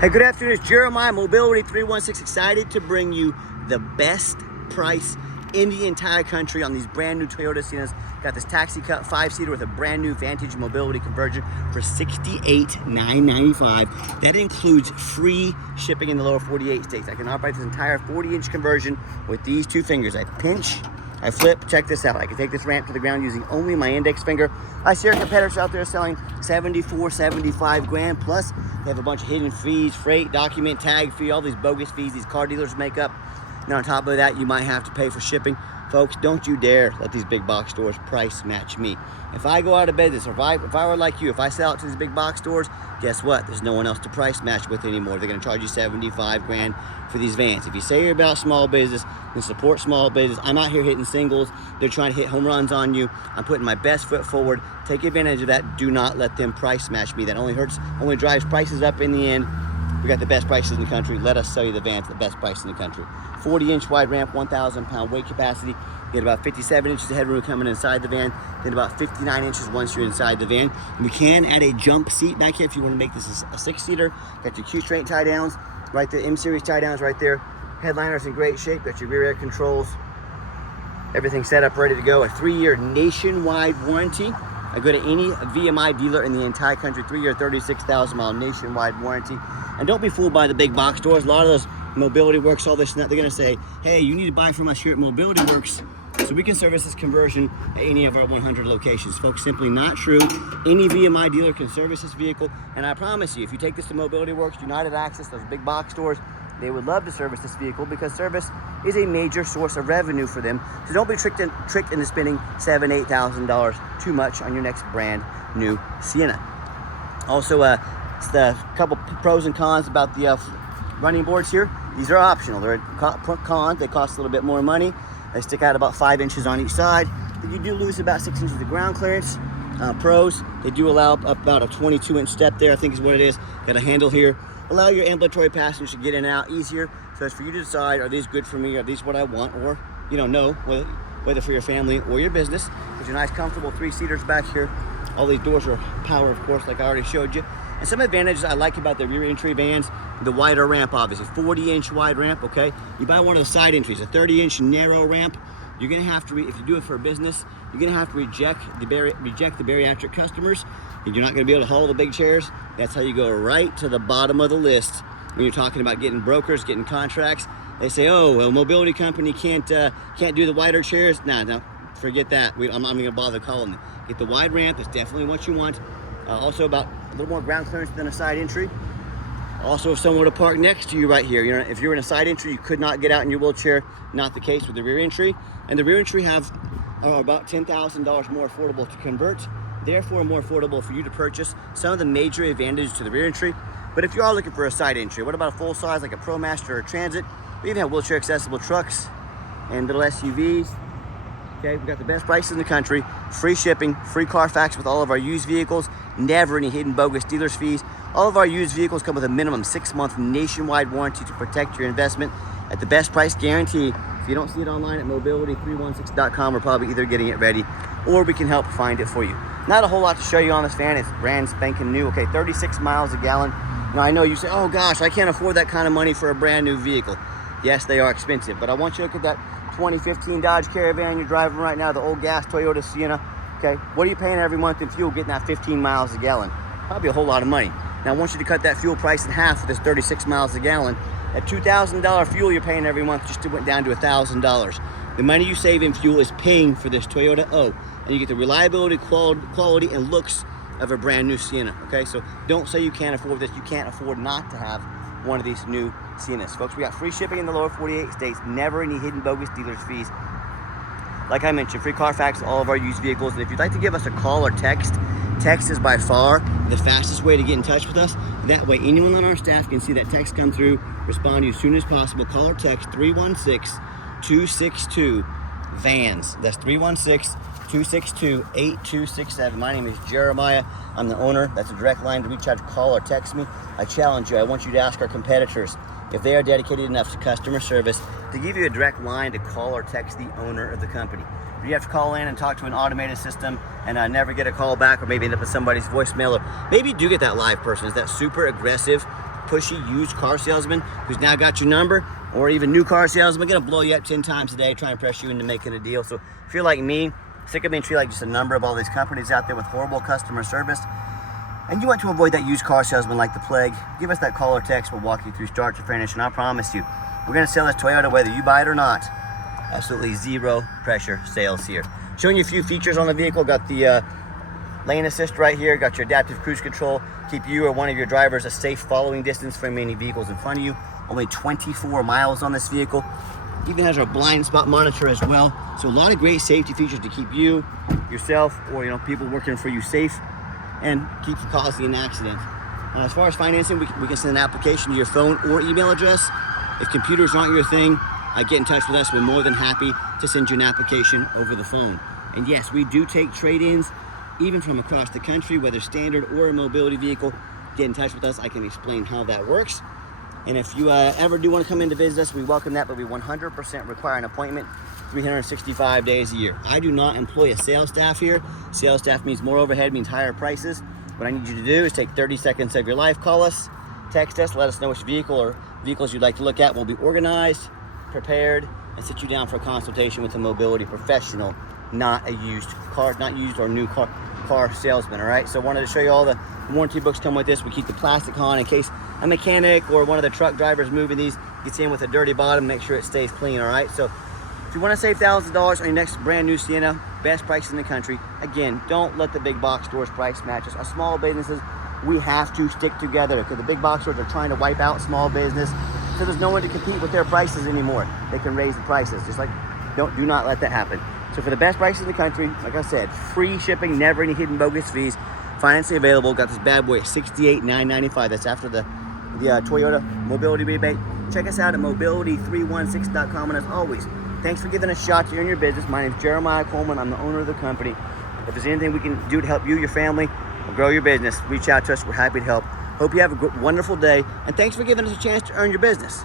Hey, good afternoon. It's Jeremiah, Mobility 316, excited to bring you the best price in the entire country on these brand new Toyota Siennas. Got this taxi cut 5-seater with a brand new Vantage Mobility conversion for $68,995. That includes free shipping in the lower 48 states. I can operate this entire 40-inch conversion with these two fingers. I pinch, I flip, check this out. I can take this ramp to the ground using only my index finger. I see our competitors out there selling 74, 75 grand, plus they have a bunch of hidden fees, freight, document, tag fee, all these bogus fees these car dealers make up. And on top of that, you might have to pay for shipping. Folks, don't you dare let these big box stores price match me. If I go out of business, or if I were like you, if I sell out to these big box stores, guess what? There's no one else to price match with anymore. They're gonna charge you 75 grand for these vans. If you say you're about small business, then support small business. I'm out here hitting singles. They're trying to hit home runs on you. I'm putting my best foot forward. Take advantage of that. Do not let them price match me. That only drives prices up in the end. We got the best prices in the country. Let us sell you the vans at the best price in the country. 40-inch wide ramp, 1,000 pound weight capacity. You get about 57 inches of headroom coming inside the van, then about 59 inches once you're inside the van. And we can add a jump seat back here if you want to make this a 6-seater. Got your Q-straight tie downs right there, M-series tie downs right there. Headliner's in great shape. Got your rear air controls. Everything set up, ready to go. A 3-year nationwide warranty. I go to any VMI dealer in the entire country. 3-year, 36,000 mile nationwide warranty. And don't be fooled by the big box stores. A lot of those Mobility Works, all this and that, they're gonna say, hey, you need to buy from us here at Mobility Works so we can service this conversion at any of our 100 locations. Folks, simply not true. Any VMI dealer can service this vehicle. And I promise you, if you take this to Mobility Works, United Access, those big box stores, they would love to service this vehicle because service is a major source of revenue for them. So don't be tricked into spending $7,000, $8,000 too much on your next brand new Sienna. Also, it's the couple pros and cons about the running boards here. These are optional. They're cons. They cost a little bit more money. They stick out about 5 inches on each side. But you do lose about 6 inches of ground clearance. Pros, they do allow about a 22-inch step there, I think is what it is. Got a handle here. Allow your ambulatory passengers to get in and out easier. So it's for you to decide, are these good for me? Are these what I want? Or, no, whether for your family or your business. There's your nice, comfortable 3-seaters back here. All these doors are power, of course, like I already showed you. And some advantages I like about the rear entry vans, the wider ramp, obviously. 40-inch wide ramp, okay? You buy one of the side entries, a 30-inch narrow ramp, you're gonna have to, if you do it for a business, you're gonna have to reject the bariatric customers. And you're not gonna be able to haul the big chairs. That's how you go right to the bottom of the list when you're talking about getting brokers, getting contracts. They say, oh, a mobility company can't do the wider chairs. No, forget that. I'm not gonna bother calling them. Get the wide ramp, that's definitely what you want. Also about a little more ground clearance than a side entry. Also, if someone were to park next to you right here, if you're in a side entry, you could not get out in your wheelchair. Not the case with the rear entry. And the rear entry are about $10,000 more affordable to convert, therefore more affordable for you to purchase. Some of the major advantages to the rear entry. But if you are looking for a side entry, what about a full size like a ProMaster or a Transit? We even have wheelchair accessible trucks and little SUVs. Okay, we've got the best prices in the country, free shipping, free Carfax with all of our used vehicles, never any hidden bogus dealer's fees. All of our used vehicles come with a minimum 6-month nationwide warranty to protect your investment at the best price guarantee. If you don't see it online at mobility316.com, we're probably either getting it ready or we can help find it for you. Not a whole lot to show you on this van. It's brand spanking new. Okay, 36 miles a gallon. Now I know you say, oh gosh, I can't afford that kind of money for a brand new vehicle. Yes, they are expensive, but I want you to look at that 2015 Dodge Caravan you're driving right now, the old gas Toyota Sienna. Okay, what are you paying every month in fuel getting that 15 miles a gallon? Probably a whole lot of money. Now I want you to cut that fuel price in half with this 36 miles a gallon. That $2,000 fuel you're paying every month just went down to $1,000. The money you save in fuel is paying for this Toyota O, and you get the reliability, quality, and looks of a brand new Sienna. Okay, so don't say you can't afford this. You can't afford not to have one of these new Siennas. Folks, we got free shipping in the lower 48 states, never any hidden bogus dealer's fees. Like I mentioned, free Carfax, all of our used vehicles. And if you'd like to give us a call or text is by far the fastest way to get in touch with us. That way, anyone on our staff can see that text come through, respond to you as soon as possible. Call or text 316-262-VANS. That's 316-262-8267. My name is Jeremiah. I'm the owner. That's a direct line to reach out, to call or text me. I challenge you. I want you to ask our competitors if they are dedicated enough to customer service to give you a direct line to call or text the owner of the company. If you have to call in and talk to an automated system and never get a call back, or maybe end up with somebody's voicemail, or maybe you do get that live person, is that super aggressive pushy used car salesman who's now got your number, or even new car salesman, gonna blow you up 10 times a day, try and press you into making a deal. So if you're like me, sick of being treated like just a number of all these companies out there with horrible customer service, and you want to avoid that used car salesman like the plague, give us that call or text. We'll walk you through start to finish, and I promise you, we're gonna sell this Toyota whether you buy it or not. Absolutely zero pressure sales here. Showing you a few features on the vehicle. Got the lane assist right here, got your adaptive cruise control, keep you or one of your drivers a safe following distance from any vehicles in front of you. Only 24 miles on this vehicle. Even has our blind spot monitor as well. So a lot of great safety features to keep you, yourself, or people working for you safe and keep from causing an accident. As far as financing, we can send an application to your phone or email address. If computers aren't your thing, get in touch with us. We're more than happy to send you an application over the phone. And yes, we do take trade-ins, even from across the country, whether standard or a mobility vehicle. Get in touch with us. I can explain how that works. And if you ever do want to come in to visit us, we welcome that, but we 100% require an appointment 365 days a year. I do not employ a sales staff here. Sales staff means more overhead, means higher prices. What I need you to do is take 30 seconds of your life, call us, text us, let us know which vehicle or vehicles you'd like to look at. We'll be organized, prepared, and sit you down for a consultation with a mobility professional, not a used car, not used or new car salesman. All right, so wanted to show you all the warranty books come with this. We keep the plastic on in case a mechanic or one of the truck drivers moving these gets in with a dirty bottom, make sure it stays clean. All right, so if you want to save thousands of dollars on your next brand new Sienna, best price in the country, again, don't let the big box stores price match us. Our small businesses, we have to stick together because the big box stores are trying to wipe out small business. So there's no one to compete with their prices anymore. They can raise the prices. Just like, do not let that happen. So for the best prices in the country, like I said, free shipping, never any hidden bogus fees, financing available. Got this bad boy at $68,995. That's after the Toyota mobility rebate. Check us out at mobility316.com. And as always, thanks for giving us a shot to earn your business. My name is Jeremiah Coleman. I'm the owner of the company. If there's anything we can do to help you, your family, or grow your business, reach out to us. We're happy to help. Hope you have a wonderful day, and thanks for giving us a chance to earn your business.